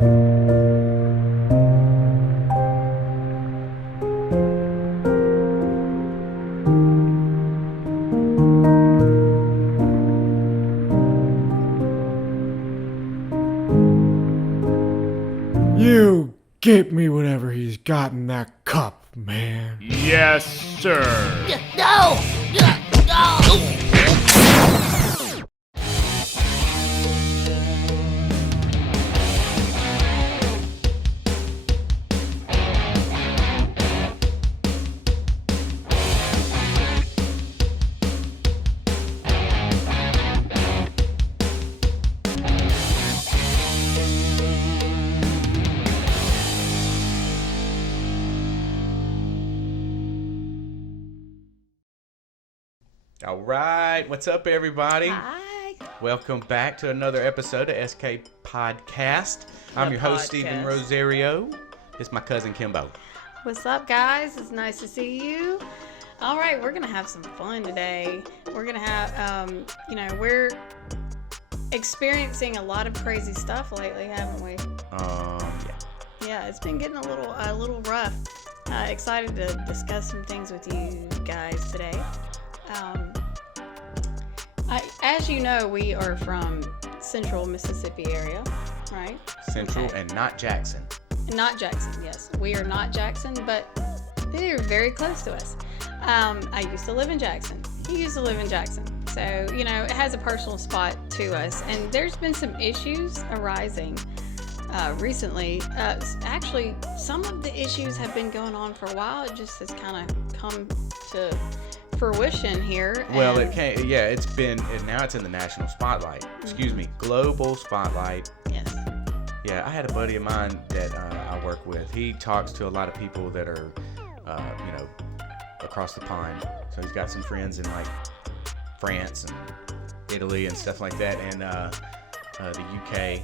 You get me whatever he's got in that cup, man. Yes, sir. No! All right, what's up, everybody? Hi. Welcome back to another episode of SK Podcast. I'm your host, Stephen Rosario. This is my cousin, Kimbo. What's up, guys? It's nice to see you. All right, we're going to have some fun today. We're going to have, we're experiencing a lot of crazy stuff lately, haven't we? Yeah. Yeah, it's been getting a little rough. Excited to discuss some things with you guys today. As you know, we are from Central Mississippi area, right? Central Okay. and not Jackson. Not Jackson, yes. We are not Jackson, but they're very close to us. I used to live in Jackson. He used to live in Jackson. So, it has a personal spot to us. And there's been some issues arising recently. Actually, some of the issues have been going on for a while. It just has kind of come to fruition here. Well, it can't. Yeah, now it's in the national spotlight. Excuse me, global spotlight. Yes. Yeah, I had a buddy of mine that I work with. He talks to a lot of people that are, across the pond. So he's got some friends in like France and Italy and stuff like that, and the UK.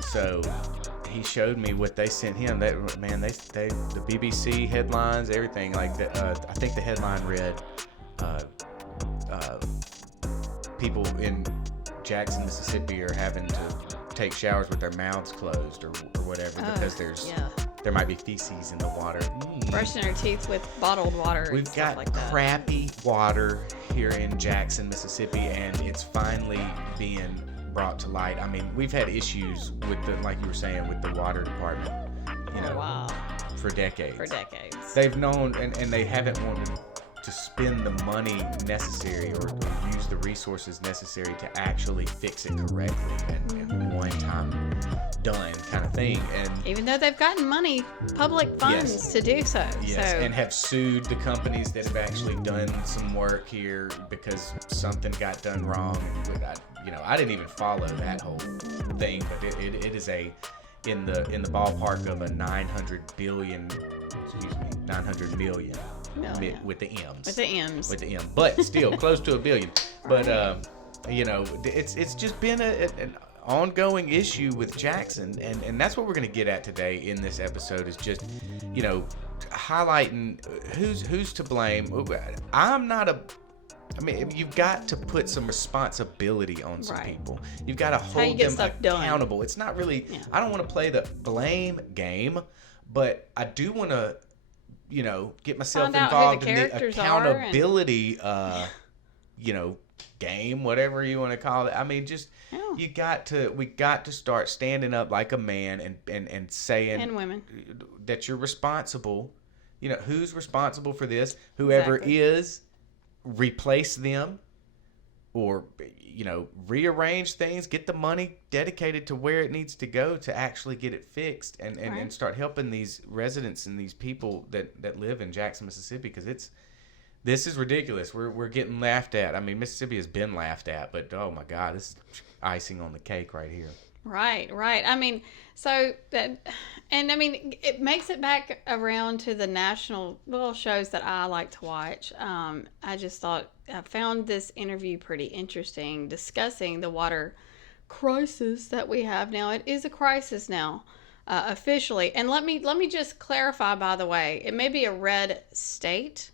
So he showed me what they sent him. That man, the BBC headlines, everything like that. I think the headline read, people in Jackson, Mississippi are having to take showers with their mouths closed or whatever because there might be feces in the water. Brushing our teeth with bottled water. We've and stuff got like that. crappy water here in Jackson, Mississippi, and it's finally being brought to light. I mean, we've had issues with like you were saying, with the water department, Wow. for decades. They've known, and they haven't wanted to spend the money necessary or use the resources necessary to actually fix it correctly and one time done kind of thing. And even though they've gotten money, public funds to do so. Yes, So, and have sued the companies that have actually done some work here because something got done wrong. I didn't even follow that whole thing, but it is in the ballpark of a 900 million with the M's. with the M's. With the M, but still close to $1 billion. But it's just been an ongoing issue with Jackson, and that's what we're going to get at today in this episode. Is just highlighting who's to blame. You've got to put some responsibility on some people. You've got to hold them accountable. It's not really. Yeah. I don't want to play the blame game, but I do want to, get myself involved in the accountability, game, whatever you want to call it. I mean, just we got to start standing up like a man and saying, and women, that you're responsible. Who's responsible for this? Whoever is. Replace them or rearrange things, get the money dedicated to where it needs to go to actually get it fixed and start helping these residents and these people that live in Jackson, Mississippi, because this is ridiculous. We're getting laughed at. I mean, Mississippi has been laughed at, but oh my God, this is icing on the cake right here. Right. I mean, it makes it back around to the national shows that I like to watch. I just thought I found this interview pretty interesting, discussing the water crisis that we have now. It is a crisis now, officially. And let me just clarify, by the way, it may be a red state,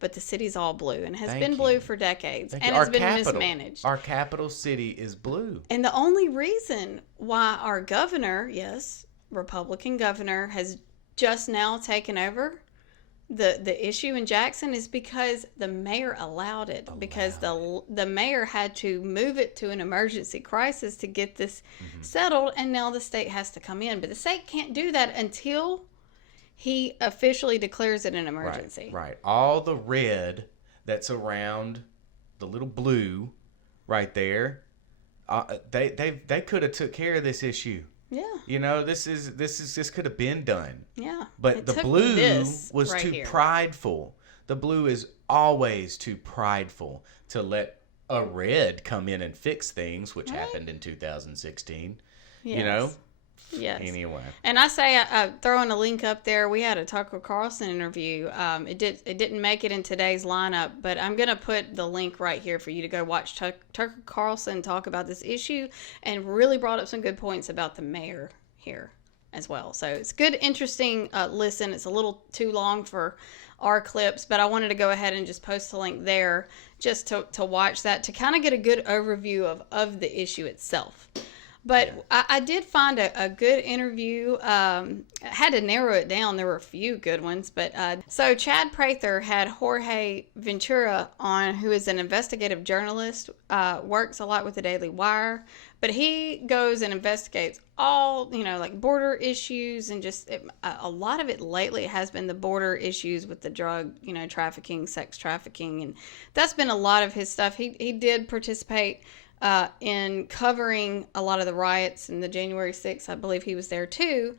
but the city's all blue and has been blue for decades. And it's been mismanaged. Our capital city is blue. And the only reason why our governor, Republican governor has just now taken over the issue in Jackson is because the mayor allowed it, because the mayor had to move it to an emergency crisis to get this settled, and now the state has to come in, but the state can't do that until he officially declares it an emergency. Right. All the red that's around the little blue right there, they could have took care of this issue. Yeah. You know, this could have been done. Yeah. But the blue was right too here. prideful. The blue is always too prideful to let a red come in and fix things, which happened in 2016. Yes. You know? Yes. Anyway. And I say, throwing a link up there. We had a Tucker Carlson interview. It didn't make it in today's lineup, but I'm gonna put the link right here for you to go watch Tucker Carlson talk about this issue, and really brought up some good points about the mayor here as well. So it's good, interesting listen. It's a little too long for our clips, but I wanted to go ahead and just post the link there just to watch that, to kind of get a good overview of the issue itself. But I did find a good interview. I had to narrow it down. There were a few good ones. But so Chad Prather had Jorge Ventura on, who is an investigative journalist, works a lot with the Daily Wire. But he goes and investigates all, like border issues, and just a lot of it lately has been the border issues with the drug, trafficking, sex trafficking. And that's been a lot of his stuff. He did participate in covering a lot of the riots in the January 6th. I believe he was there too.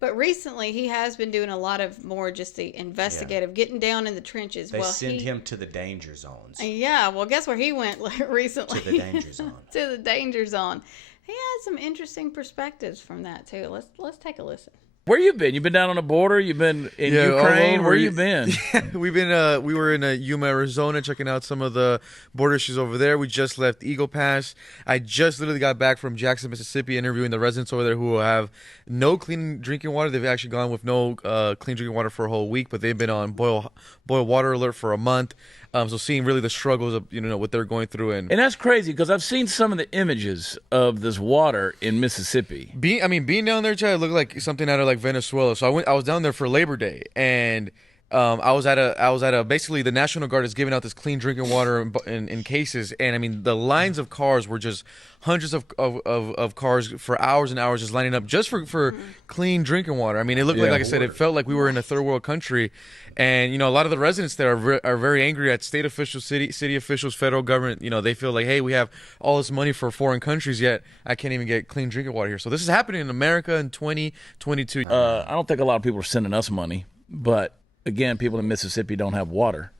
But recently he has been doing a lot of more just the investigative, getting down in the trenches. They send him to the danger zones. Yeah, well, guess where he went recently? To the danger zone. To the danger zone. He had some interesting perspectives from that too. Let's take a listen. Where you been? You been down on the border? You been in Ukraine? Where you been? We were in Yuma, Arizona, checking out some of the border issues over there. We just left Eagle Pass. I just literally got back from Jackson, Mississippi, interviewing the residents over there who have no clean drinking water. They've actually gone with no clean drinking water for a whole week, but they've been on boil water alert for a month. So seeing really the struggles of what they're going through, and that's crazy because I've seen some of the images of this water in Mississippi. Being down there, Chad, it looked like something out of like Venezuela. So I was down there for Labor Day, and I was at a basically the National Guard is giving out this clean drinking water in cases, and the lines of cars were just hundreds of cars for hours and hours just lining up just for clean drinking water. It looked like I said, it felt like we were in a third world country, and a lot of the residents there are very angry at state officials, city officials, federal government. They feel like, hey, we have all this money for foreign countries, yet I can't even get clean drinking water here. So this is happening in America in 2022. I don't think a lot of people are sending us money, but again, people in Mississippi don't have water,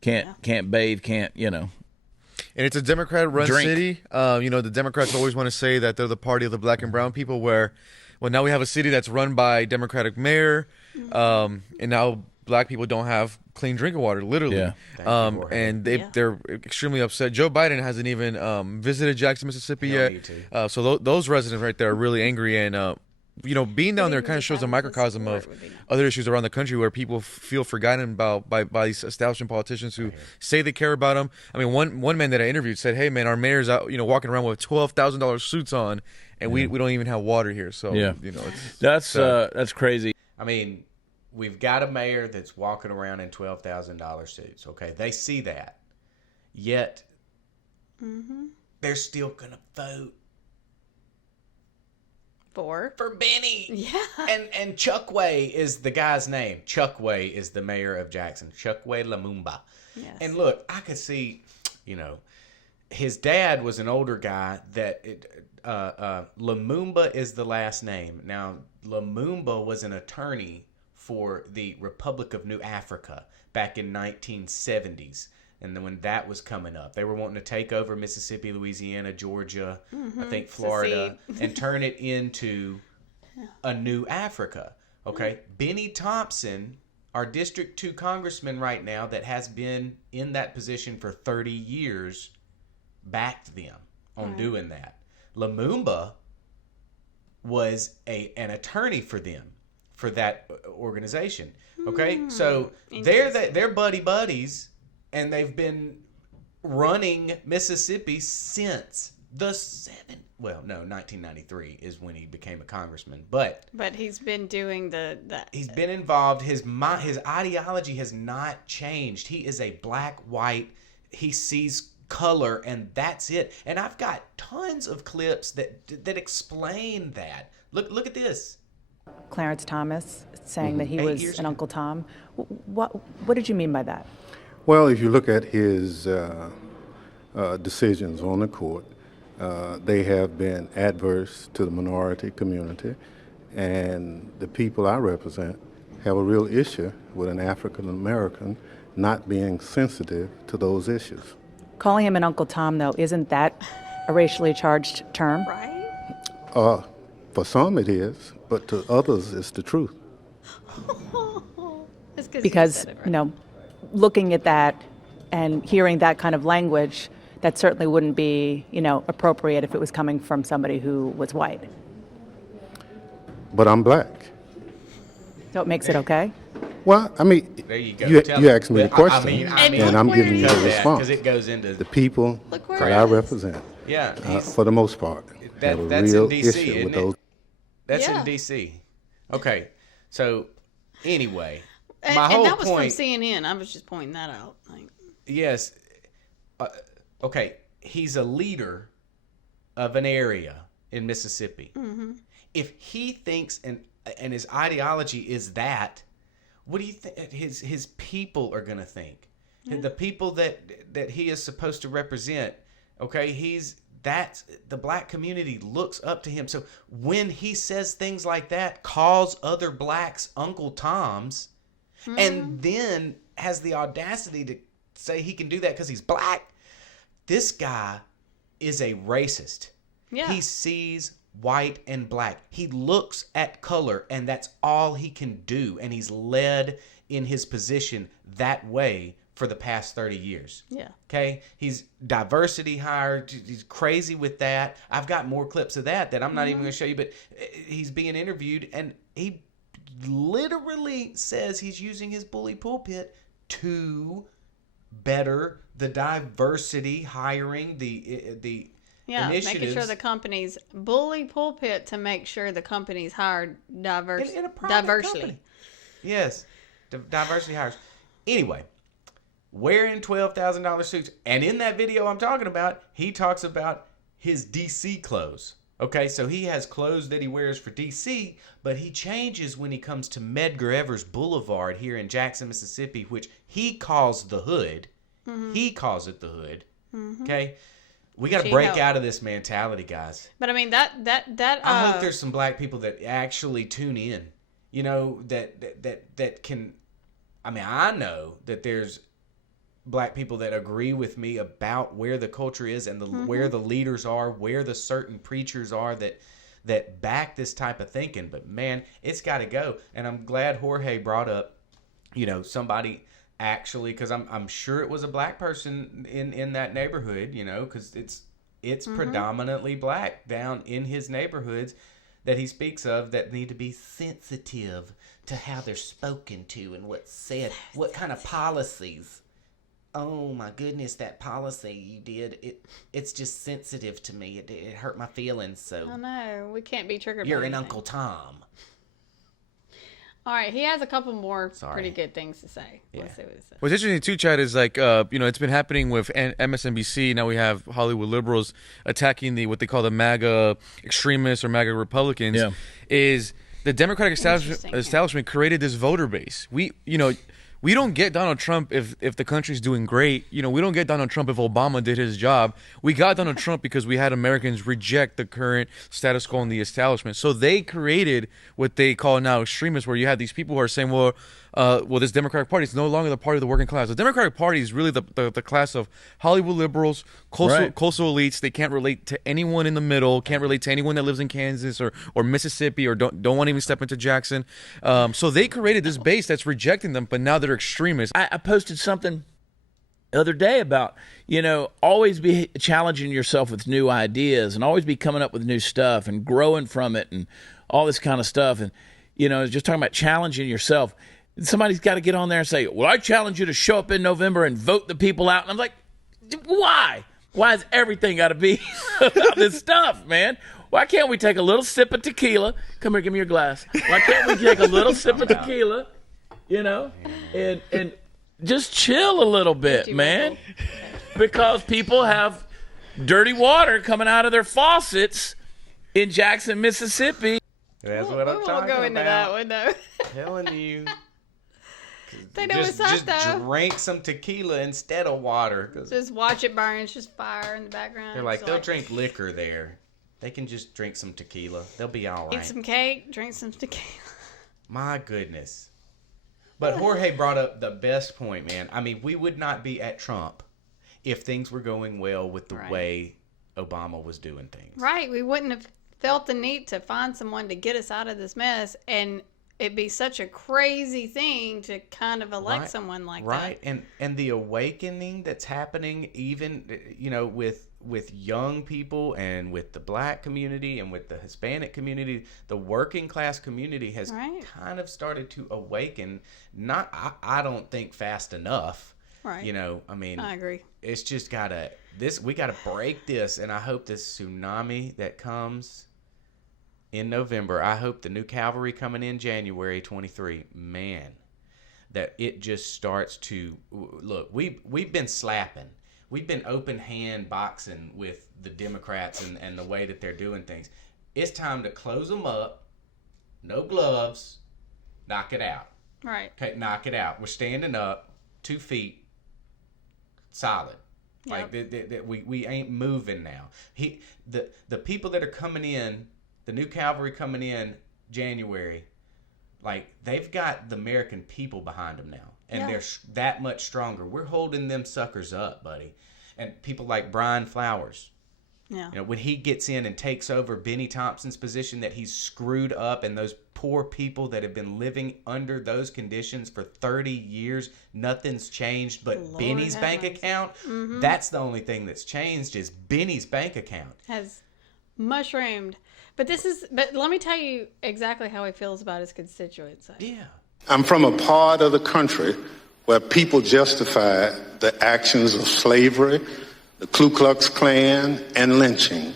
can't bathe, can't. And it's a Democrat-run city. The Democrats always want to say that they're the party of the black and brown people. Well, now we have a city that's run by a Democratic mayor, and now black people don't have clean drinking water, literally. Yeah. And they're extremely upset. Joe Biden hasn't even visited Jackson, Mississippi yet. So those residents right there are really angry, and being down there kind of shows a microcosm of other issues around the country where people feel forgotten about by these establishment politicians who say they care about them. One man that I interviewed said, "Hey, man, our mayor's out, walking around with $12,000 suits on, and we don't even have water here." So, that's crazy. We've got a mayor that's walking around in $12,000 suits. Okay, they see that, yet they're still gonna vote for Benny. Yeah. And Chuckway is the guy's name. Chuckway is the mayor of Jackson. Chuckway Lumumba. Yes. And look, I could see, his dad was an older guy that Lumumba is the last name. Now, Lumumba was an attorney for the Republic of New Africa back in 1970s. And then when that was coming up, they were wanting to take over Mississippi, Louisiana, Georgia, I think Florida, and turn it into a new Africa. Okay. Benny Thompson, our District 2 congressman right now that has been in that position for 30 years, backed them on doing that. Lumumba was an attorney for them, for that organization. Okay. So they're buddies. And they've been running Mississippi since Well, no, 1993 is when he became a congressman. But he's been doing he's been involved. His ideology has not changed. He is a black, white. He sees color, and that's it. And I've got tons of clips that explain that. Look at this. Clarence Thomas saying that he 8 was years an ago. Uncle Tom. What did you mean by that? Well, if you look at his decisions on the court, they have been adverse to the minority community, and the people I represent have a real issue with an African American not being sensitive to those issues. Calling him an Uncle Tom, though, isn't that a racially charged term? right. For some it is, but to others it's the truth. It's 'cause you Because, said it right. you know, looking at that and hearing that kind of language, that certainly wouldn't be, you know, appropriate if it was coming from somebody who was white. But I'm black. So it makes it okay? Well, I mean, There you go. you asked me the question, I mean, and I'm look where giving it you is. the response. Because it goes into The people Look where that it I is. represent, yeah. for the most part, have a That's real in DC, issue isn't with it? those. That's Yeah. in DC. Okay, so anyway, And, my and whole that was point. from CNN. I was just pointing that out. Like, Yes. Okay, he's a leader of an area in Mississippi. If he thinks and his ideology is that, what do you think his people are going to think? The people that he is supposed to represent. Okay, that's the black community looks up to him. So when he says things like that, calls other blacks Uncle Toms, and then has the audacity to say he can do that because he's black, this guy is a racist. yeah. He sees white and black. He looks at color, and that's all he can do. And he's led in his position that way for the past 30 years. yeah. Okay? He's diversity hired. He's crazy with that. I've got more clips of that I'm not even going to show you, but he's being interviewed, and he literally says he's using his bully pulpit to better the diversity hiring, the Yeah, initiatives. making sure the companies bully pulpit to make sure the companies hire diverse in a private diversity. company. Yes, diversity hires. Anyway, wearing $12,000 suits, and in that video I'm talking about, he talks about his DC clothes. Okay, so he has clothes that he wears for DC, but he changes when he comes to Medgar Evers Boulevard here in Jackson, Mississippi, which he calls the hood. He calls it the hood. Okay, we got to She break helped. out of this mentality, guys. But I mean that I hope there's some black people that actually tune in. You know, that can. I mean, I know that there's black people that agree with me about where the culture is and where the leaders are, where the certain preachers are that back this type of thinking. But man, it's got to go. And I'm glad Jorge brought up, you know, somebody actually, because I'm sure it was a black person in that neighborhood, you know, because it's predominantly black down in his neighborhoods that he speaks of that need to be sensitive to how they're spoken to and what's said, what kind of policies. Oh my goodness, that policy you did, it's just sensitive to me. It hurt my feelings, so I know we can't be triggered. you're by an anything. Uncle Tom. All right, he has a couple more Sorry. pretty good things to say. Yeah. Let's see what he says. What's interesting too, Chad, is like you know, it's been happening with MSNBC. Now we have Hollywood liberals attacking what they call the MAGA extremists or MAGA Republicans. Yeah. Is the Democratic Interesting, yeah. establishment created this voter base? We don't get Donald Trump if the country's doing great. You know, we don't get Donald Trump if Obama did his job. We got Donald Trump because we had Americans reject the current status quo in the establishment. So they created what they call now extremists, where you have these people who are saying, well, this Democratic Party is no longer the party of the working class. The Democratic Party is really the class of Hollywood liberals, coastal elites. They can't relate to anyone in the middle, can't relate to anyone that lives in Kansas or Mississippi, or don't want to even step into Jackson. So they created this base that's rejecting them, but now they're extremists. I posted something the other day about, you know, always be challenging yourself with new ideas and always be coming up with new stuff and growing from it and all this kind of stuff. And, you know, just talking about challenging yourself. Somebody's got to get on there and say, well, I challenge you to show up in November and vote the people out. And I'm like, why? Why has everything got to be about this stuff, man? Why can't we take a little sip of tequila? Come here, give me your glass. Why can't we take a little sip of tequila, and just chill a little bit, man? Because people have dirty water coming out of their faucets in Jackson, Mississippi. That's what I'm We won't talking go into about. that one, though. Telling you. They know it's hot, just though. drink some tequila instead of water. 'Cause Just watch it burn. It's just fire in the background. they're like, It's they'll drink liquor there. They can just drink some tequila. They'll be all Eat right. some cake, drink some tequila. My goodness. But Jorge brought up the best point, man. I mean, we would not be at Trump if things were going well with the Right. way Obama was doing things. Right. We wouldn't have felt the need to find someone to get us out of this mess. And it'd be such a crazy thing to kind of elect Right. someone like Right. that. And the awakening that's happening even, with young people and with the black community and with the Hispanic community, the working class community has Right. kind of started to awaken. I don't think fast enough. Right. I mean, I agree. it's just we gotta break this, and I hope this tsunami that comes in November, I hope the new cavalry coming in January 23, man, that it just starts to look. We've been slapping. We've been open hand boxing with the Democrats and the way that they're doing things. It's time to close them up. No gloves. Knock it out. Right. Okay, knock it out. We're standing up, 2 feet, solid. Like we ain't moving now. The people that are coming in, the new cavalry coming in January, like they've got the American people behind them now, and they're that much stronger. We're holding them suckers up, buddy. And people like Brian Flowers, Yeah. when he gets in and takes over Benny Thompson's position that he's screwed up, and those poor people that have been living under those conditions for 30 years, nothing's changed but Lord Benny's bank heavens. account. That's the only thing that's changed is Benny's bank account. Has mushroomed. But let me tell you exactly how he feels about his constituents. Yeah. I'm from a part of the country where people justify the actions of slavery, the Ku Klux Klan, and lynching.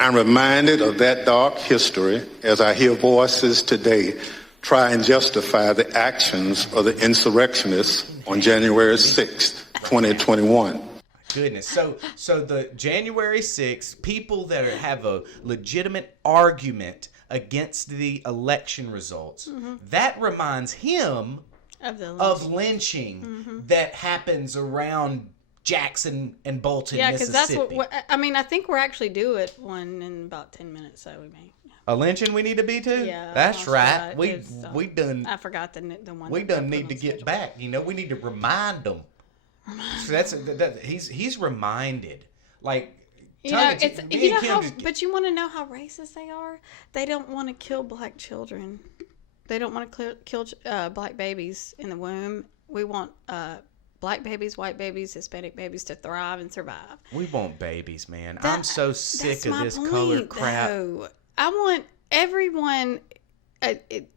I'm reminded of that dark history as I hear voices today try and justify the actions of the insurrectionists on January 6th, 2021. Goodness. So the January 6th, people that have a legitimate argument against the election results, that reminds him of lynching that happens around Jackson and Bolton, Yeah, because Mississippi. that's what I mean. I think we're actually due at one in about 10 minutes, so we may. A lynching we need to be too? Yeah, That's almost right. forgot. We done I forgot the one. we that done put need on to get schedule. back. We need to remind them. So he's reminded. Like Yeah, tongue in it's cheek, me and Kim how, just- but you want to know how racist they are? They don't want to kill black children. They don't want to kill black babies in the womb. We want black babies, white babies, Hispanic babies to thrive and survive. we want babies, man. I'm so sick That's of my this point, color crap. though. I want everyone.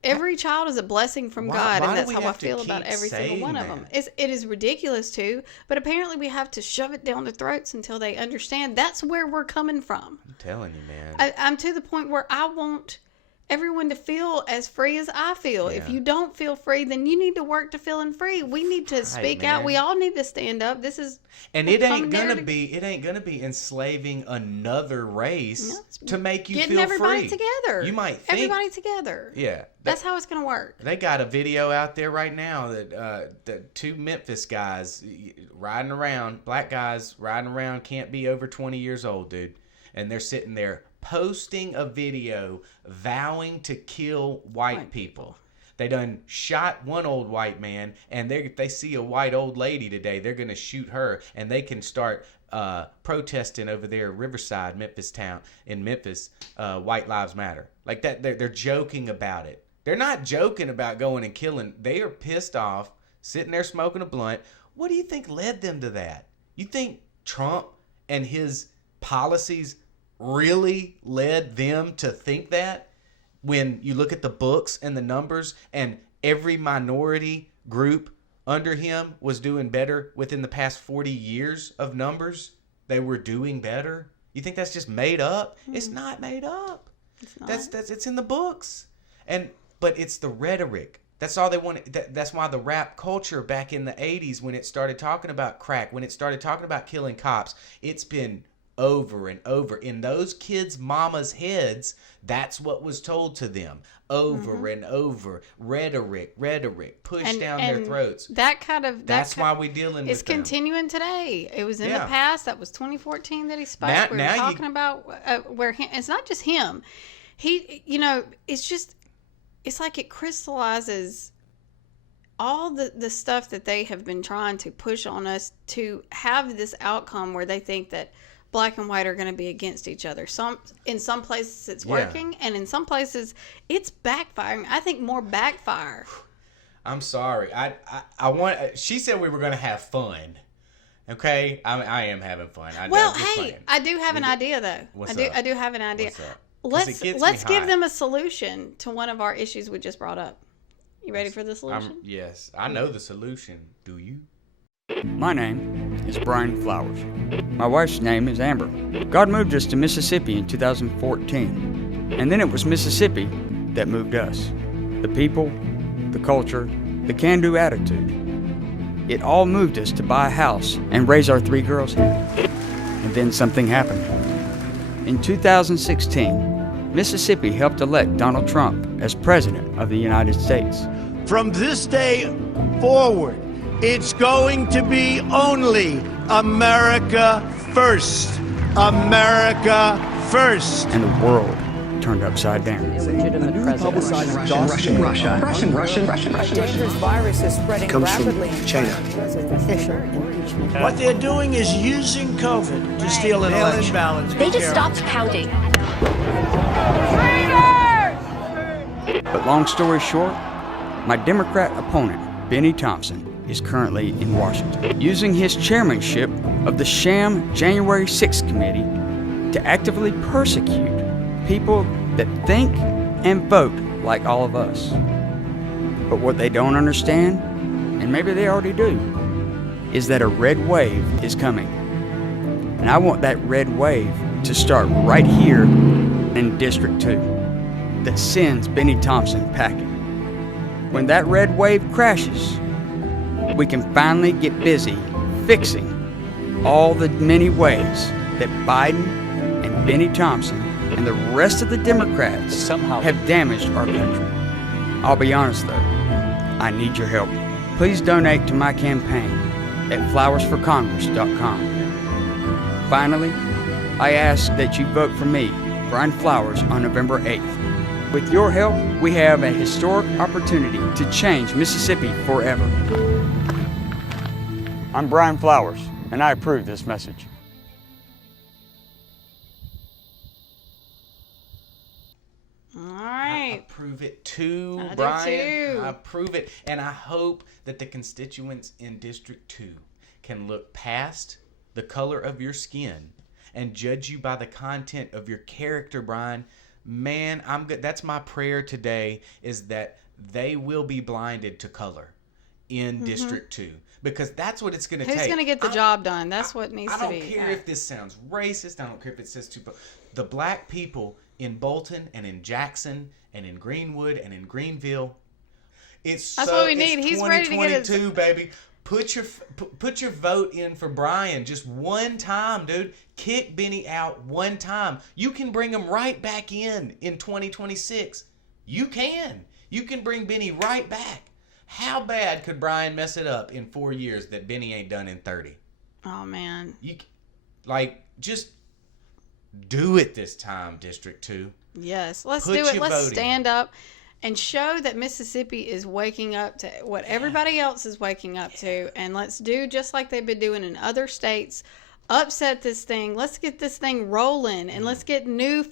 Every child is a blessing from Why- God, why and do that's we how I have to feel about keep every single one of saying them. that? It is ridiculous too, but apparently we have to shove it down their throats until they understand. That's where we're coming from. I'm telling you, man. I'm to the point where I want everyone to feel as free as I feel. If Yeah. you don't feel free, then you need to work to feeling free. We need to speak out. man. We all need to stand up. This is And the it ain't common gonna narrative. be enslaving another race No, it's to make you getting feel everybody free. together. You might think, everybody together. yeah. That's how it's going to work. They got a video out there right now that the 2 Memphis guys riding around, black guys riding around, can't be over 20 years old, dude. And they're sitting there posting a video vowing to kill white people. They done shot one old white man, and if they see a white old lady today, they're going to shoot her, and they can start protesting over there, Riverside, Memphis town, in Memphis, White Lives Matter. Like that, they're joking about it. They're not joking about going and killing. They are pissed off, sitting there smoking a blunt. What do you think led them to that? You think Trump and his policies really led them to think that? When you look at the books and the numbers, and every minority group under him was doing better within the past 40 years of numbers. they were doing better? You think that's just made up? It's not made up. It's not. That's it's in the books. But it's the rhetoric. That's all they want. That's why the rap culture back in the 80s, when it started talking about crack, when it started talking about killing cops, it's been over and over in those kids' mamas' heads. That's what was told to them over and over. Rhetoric pushed down their throats. That's why we're dealing with it's them. continuing today. It was in the Yeah. past. That was 2014 that he spoke. We were now talking about it's not just him. He, it's like it crystallizes all the stuff that they have been trying to push on us to have this outcome where they think that black and white are going to be against each other. In some places it's working, and in some places it's backfiring. I think more backfire. I'm sorry. I want. She said we were going to have fun. Okay, I am having fun. Well, hey, I do have an idea though. What's I do have an idea. What's up? 'Cause it gets me Let's give hot. them a solution to one of our issues we just brought up. You ready for the solution? Yes, I know the solution. Do you? My name is Brian Flowers. My wife's name is Amber. God moved us to Mississippi in 2014, and then it was Mississippi that moved us. The people, the culture, the can-do attitude. It all moved us to buy a house and raise our 3 girls here. And then something happened. In 2016, Mississippi helped elect Donald Trump as President of the United States. From this day forward, it's going to be only America first. America first. And the world turned upside down. Illegitimate president. Russian. Dangerous virus is spreading Comes from rapidly in China. What they're doing is using COVID to steal an election. They just stopped counting. But long story short, my Democrat opponent, Benny Thompson, is currently in Washington, using his chairmanship of the sham January 6th committee to actively persecute people that think and vote like all of us. But what they don't understand, and maybe they already do, is that a red wave is coming. And I want that red wave to start right here in District 2 that sends Benny Thompson packing. When that red wave crashes, we can finally get busy fixing all the many ways that Biden and Benny Thompson and the rest of the Democrats somehow have damaged our country. I'll be honest though, I need your help. Please donate to my campaign at flowersforcongress.com. Finally, I ask that you vote for me, Brian Flowers, on November 8th. With your help, we have a historic opportunity to change Mississippi forever. I'm Brian Flowers, and I approve this message. All I right. approve it too, I do Brian. too. I approve it. And I hope that the constituents in District 2 can look past the color of your skin and judge you by the content of your character, Brian. Man, I'm good. That's my prayer today, is that they will be blinded to color in District 2, because that's what it's going to take. Who's going to get the job done? That's what needs I to don't be. care if this sounds racist. I don't care if it says the black people in Bolton and in Jackson and in Greenwood and in Greenville. That's what we need. He's ready to get his- 2022, baby. Put your vote in for Brian just one time, dude. Kick Benny out one time. You can bring him right back in 2026. You can. You can bring Benny right back. How bad could Brian mess it up in 4 years that Benny ain't done in 30? Oh man. Just do it this time, District 2. Yes. Let's Put do it. your Let's vote in. stand up and show that Mississippi is waking up to what everybody else is waking up to, and let's do just like they've been doing in other states. Upset this thing. Let's get this thing rolling, and let's get new,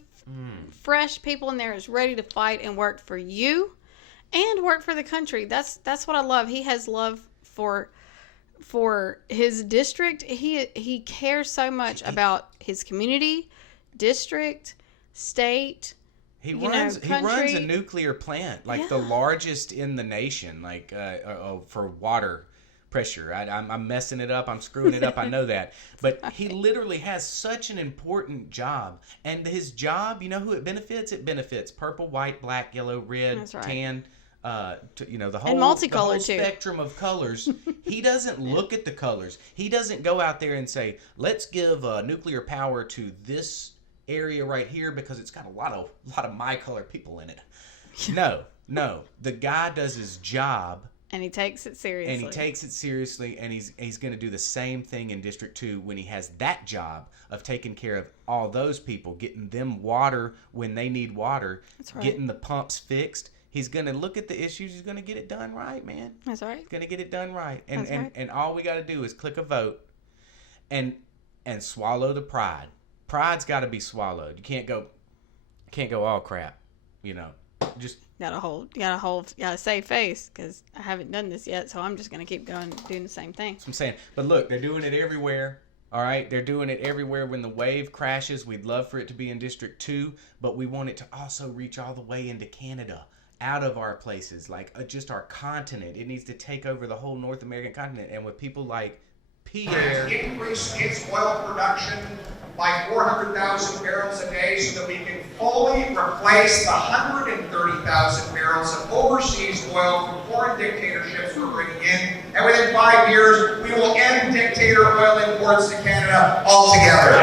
fresh people in there who's ready to fight and work for you and work for the country. That's what I love. He has love for his district. He cares so much about his community, district, state. He you runs know, country. a nuclear plant, like the Yeah. largest in the nation, for water pressure. I'm messing it up. I'm screwing it up. I know that. But he literally has such an important job. And his job, you know who it benefits? It benefits purple, white, black, yellow, red, That's right. tan, the whole, And multicolor, the whole too. spectrum of colors. He doesn't look at the colors. He doesn't go out there and say, let's give nuclear power to this area right here because it's got a lot of my color people in it. No. The guy does his job. And he takes it seriously. And he's going to do the same thing in District 2 when he has that job of taking care of all those people, getting them water when they need water, That's right. getting the pumps fixed. He's going to look at the issues. He's going to get it done right, man. That's right. He's going to get it done right. And That's right. and all we got to do is click a vote and swallow the pride. Pride's got to be swallowed. You can't go all crap, Just gotta save face, because I haven't done this yet, so I'm just gonna keep going doing the same thing. That's what I'm saying. But look, they're doing it everywhere. All right, they're doing it everywhere. When the wave crashes, we'd love for it to be in District 2, but we want it to also reach all the way into Canada, out of our places, like just our continent. It needs to take over the whole North American continent. And with people like Pierre, increase its oil production by 400,000 barrels a day so that we can fully replace the 130,000 barrels of overseas oil from foreign dictatorships we're bringing in. And within 5 years, we will end dictator oil imports to Canada altogether.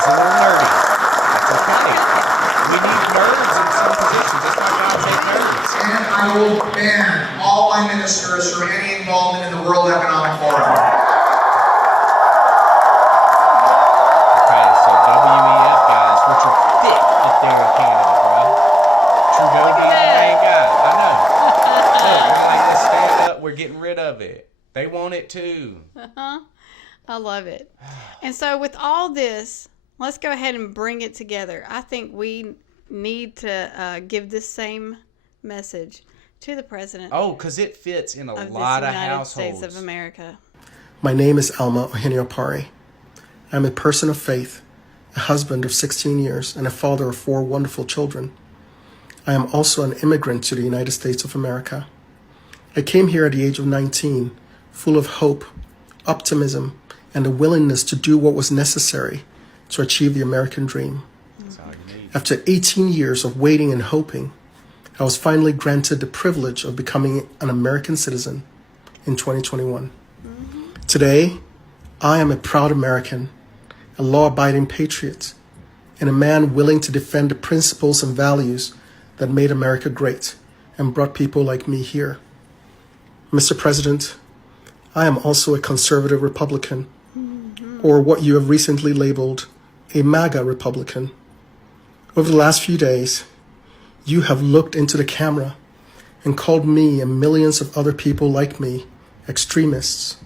he's a little nerdy. That's okay. We need nerds in some positions. That's why God made nerds. And I will ban all my ministers from any involvement in the World Economic Forum. WEF guys, which are thick up there in Canada, bro. Trudeau being the main guy. I know. Look, we're like, let's stand up. We're getting rid of it. They want it too. I love it. And so with all this, let's go ahead and bring it together. I think we need to give this same message to the president. Oh, because it fits in a of lot this of United households. States of America. My name is Alma Oheniopare. I'm a person of faith, a husband of 16 years, and a father of 4 wonderful children. I am also an immigrant to the United States of America. I came here at the age of 19, full of hope, optimism, and a willingness to do what was necessary to achieve the American dream. After 18 years of waiting and hoping, I was finally granted the privilege of becoming an American citizen in 2021. Today, I am a proud American, a law-abiding patriot, and a man willing to defend the principles and values that made America great and brought people like me here. Mr. President, I am also a conservative Republican, or what you have recently labeled a MAGA Republican. Over the last few days, you have looked into the camera and called me and millions of other people like me extremists.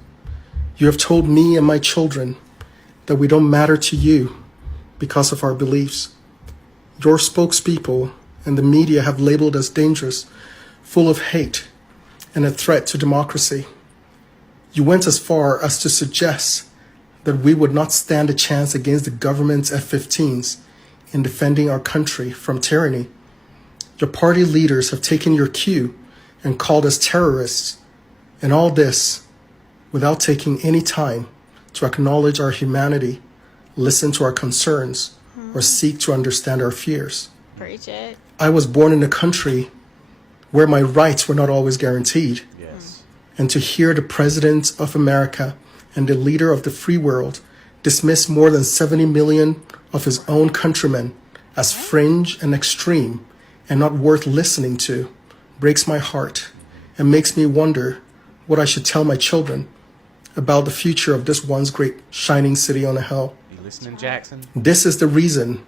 You have told me and my children that we don't matter to you because of our beliefs. Your spokespeople and the media have labeled us dangerous, full of hate, and a threat to democracy. You went as far as to suggest that we would not stand a chance against the government's F-15s in defending our country from tyranny. Your party leaders have taken your cue and called us terrorists, and all this without taking any time to acknowledge our humanity, listen to our concerns, or seek to understand our fears. Preach it. I was born in a country where my rights were not always guaranteed. Yes. And to hear the President of America and the leader of the free world dismiss more than 70 million of his own countrymen as fringe and extreme and not worth listening to breaks my heart and makes me wonder what I should tell my children about the future of this once great shining city on a hill. You listening, Jackson? This is the reason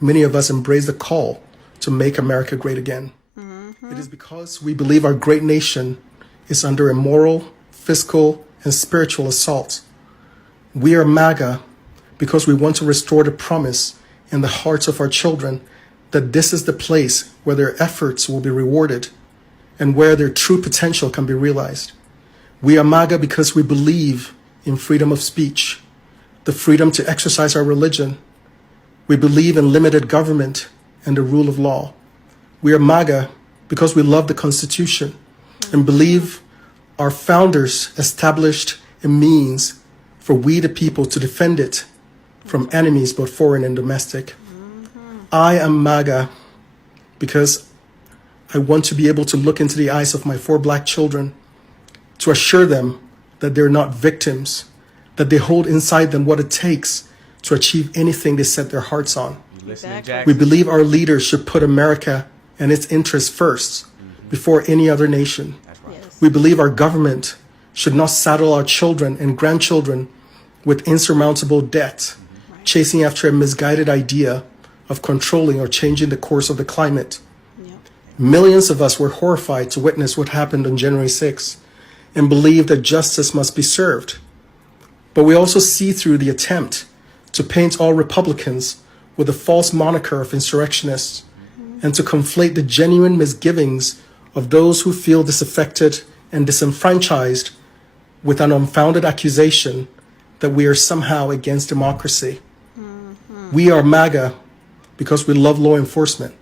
many of us embrace the call to make America great again. It is because we believe our great nation is under a moral, fiscal, and spiritual assault. We are MAGA because we want to restore the promise in the hearts of our children that this is the place where their efforts will be rewarded and where their true potential can be realized. We are MAGA because we believe in freedom of speech, the freedom to exercise our religion. We believe in limited government and the rule of law. We are MAGA because we love the Constitution and believe our founders established a means for we the people to defend it from enemies both foreign and domestic. I am MAGA because I want to be able to look into the eyes of my 4 black children to assure them that they're not victims, that they hold inside them what it takes to achieve anything they set their hearts on. We believe our leaders should put America and its interests first before any other nation. We believe our government should not saddle our children and grandchildren with insurmountable debt, chasing after a misguided idea of controlling or changing the course of the climate. Millions of us were horrified to witness what happened on January 6th and believe that justice must be served. But we also see through the attempt to paint all Republicans with a false moniker of insurrectionists and to conflate the genuine misgivings of those who feel disaffected and disenfranchised with an unfounded accusation that we are somehow against democracy. We are MAGA because we love law enforcement,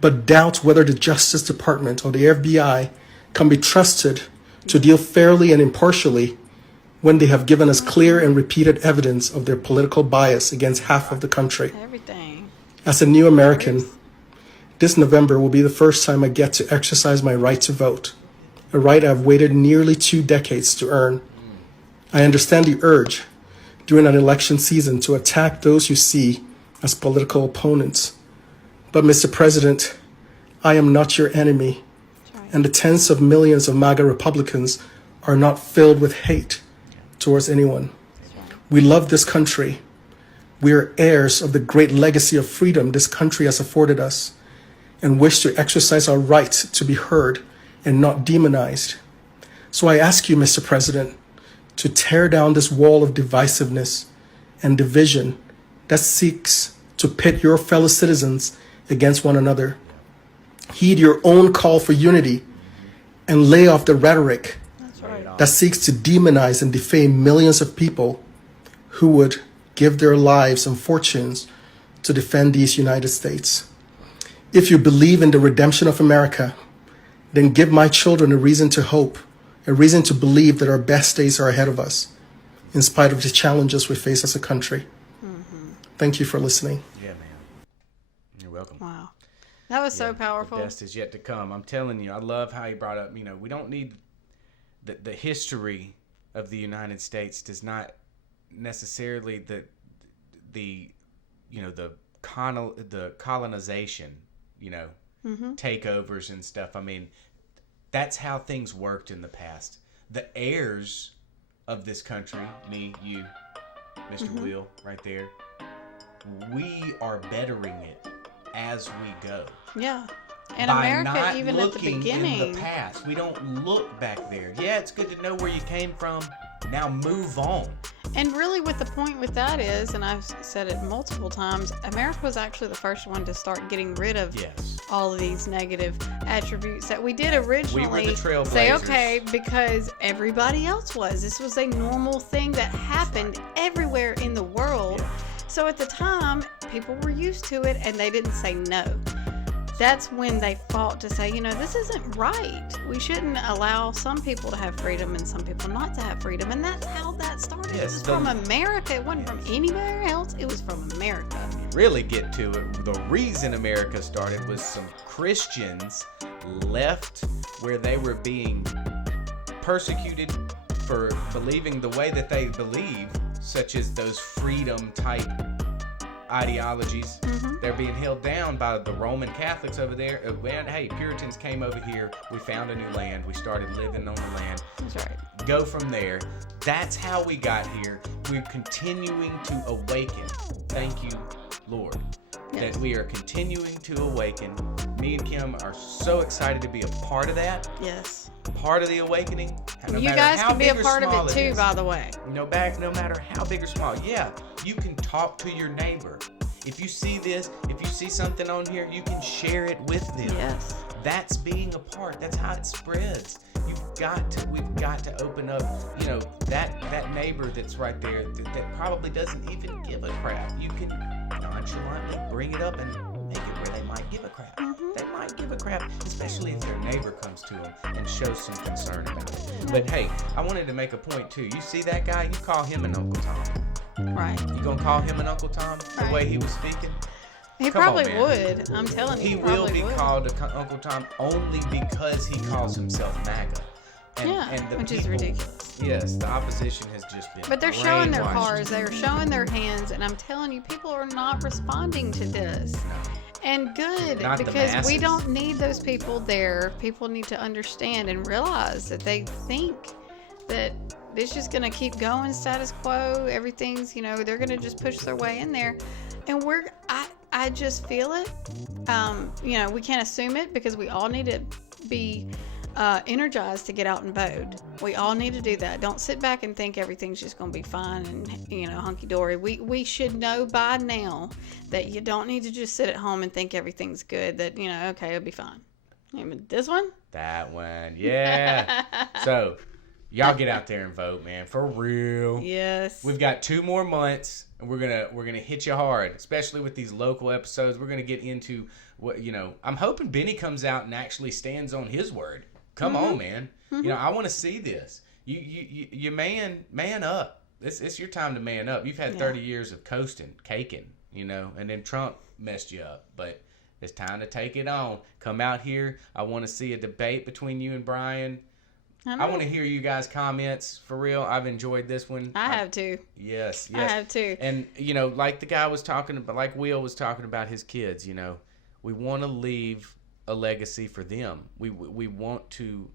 but doubt whether the Justice Department or the FBI can be trusted to deal fairly and impartially when they have given us clear and repeated evidence of their political bias against half of the country. Everything. As a new American, this November will be the first time I get to exercise my right to vote, a right I've waited nearly 2 decades to earn. I understand the urge during an election season to attack those you see as political opponents. But Mr. President, I am not your enemy, and the tens of millions of MAGA Republicans are not filled with hate towards anyone. We love this country. We are heirs of the great legacy of freedom this country has afforded us and wish to exercise our right to be heard and not demonized. So I ask you, Mr. President, to tear down this wall of divisiveness and division that seeks to pit your fellow citizens against one another. Heed your own call for unity and lay off the rhetoric that seeks to demonize and defame millions of people who would give their lives and fortunes to defend these United States. If you believe in the redemption of America, then give my children a reason to hope, a reason to believe that our best days are ahead of us, in spite of the challenges we face as a country. Thank you for listening. Yeah, man. You're welcome. Wow. That was so powerful. The best is yet to come. I'm telling you, I love how you brought up, we don't need the history of the United States does not necessarily the colonization, takeovers and stuff. I mean, that's how things worked in the past. The heirs of this country, me, you, Mr. Will, right there, we are bettering it as we go. Yeah. And by America, not even at the looking beginning. in the past. We don't look back there. Yeah, it's good to know where you came from. Now move on. And really what the point with that is, and I've said it multiple times, America was actually the first one to start getting rid of all of these negative attributes that we did originally. We were the trailblazers. Say, okay, because everybody else was. This was a normal thing that happened everywhere in the world. Yeah. So at the time, people were used to it and they didn't say no. That's when they fought to say, this isn't right. We shouldn't allow some people to have freedom and some people not to have freedom. And that's how that started. It was from America. It wasn't from anywhere else. It was from America. Really get to it. The reason America started was some Christians left where they were being persecuted for believing the way that they believe, such as those freedom type ideologies. They're being held down by the Roman Catholics over there. Hey, Puritans came over here. We found a new land. We started living on the land. That's right. Go from there. That's how we got here. We're continuing to awaken. Thank you, Lord, that we are continuing to awaken. Me and Kim are so excited to be a part of that. Yes. Part of the awakening. No, you guys can be a part of it too, by the way. No matter how big or small. Yeah, you can talk to your neighbor. If you see this, if you see something on here, you can share it with them. Yes. That's being a part. That's how it spreads. We've got to open up, that neighbor that's right there that probably doesn't even give a crap. You can nonchalantly bring it up and make it where they might give a crap. They might give a crap, especially if their neighbor comes to them and shows some concern about it. But hey, I wanted to make a point too. You see that guy? You call him an Uncle Tom. Right. You gonna call him an Uncle Tom the way he was speaking? He Come on, probably man. would. I'm telling you. He will be called Uncle Tom only because he calls himself MAGA. And the which is people- ridiculous. Yes, the opposition has just been. But they're showing their brainwashed. cars, they're showing their hands, and I'm telling you, people are not responding to this. And good, Not the because we masses. don't need those people there. People need to understand and realize that they think that it's just going to keep going status quo. Everything's, they're going to just push their way in there. And I just feel it. We can't assume it because we all need to be energized to get out and vote. We all need to do that. Don't sit back and think everything's just going to be fine and hunky-dory. We should know by now that you don't need to just sit at home and think everything's good, that okay, it'll be fine. This one, that one, yeah. So y'all get out there and vote, man, for real. Yes. We've got 2 more months, and we're gonna hit you hard, especially with these local episodes. We're gonna get into what I'm hoping Benny comes out and actually stands on his word. Come on, man. I want to see this. You man up. It's your time to man up. You've had 30 years of caking, and then Trump messed you up. But it's time to take it on. Come out here. I want to see a debate between you and Brian. I want to hear you guys' comments. For real, I've enjoyed this one. I have too. Yes. I have too. And, like the guy was talking about, like Will was talking about his kids, we want to leave a legacy for them. We want to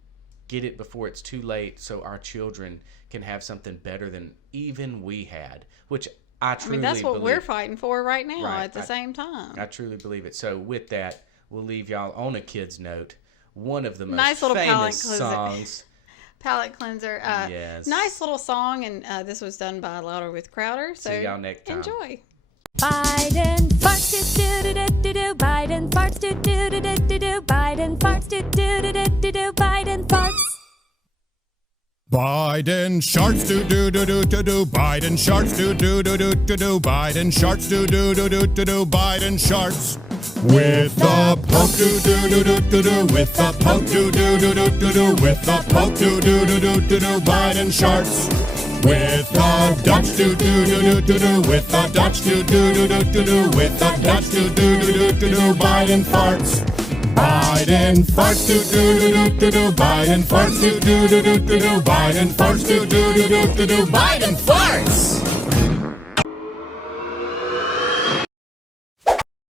get it before it's too late so our children can have something better than even we had, which I truly that's what believe. we're fighting for right now Right. at the same time. I truly believe it. So with that, we'll leave y'all on a kid's note. One of the most Nice little famous palate songs. Palette cleanser. Yes. Nice little song, and this was done by Louder with Crowder. So See y'all next time. Enjoy. Biden farts do do do do do. Biden farts do do do do do. Biden farts do do do do do. Biden farts. Biden sharts do do do do do do. Biden sharts do do do do do do. Biden sharts do do do do do do. Biden sharts with the poke do do do do do do. With the poke do do do do do do. With the poke do do do do do do. Biden sharts with the Dutch do do do do do do. With the Dutch do do do do do do. With the Dutch do do do do do do. Biden farts. Biden farts do do do do do. Biden farts do do do do do. Biden farts do do do do do. Biden farts.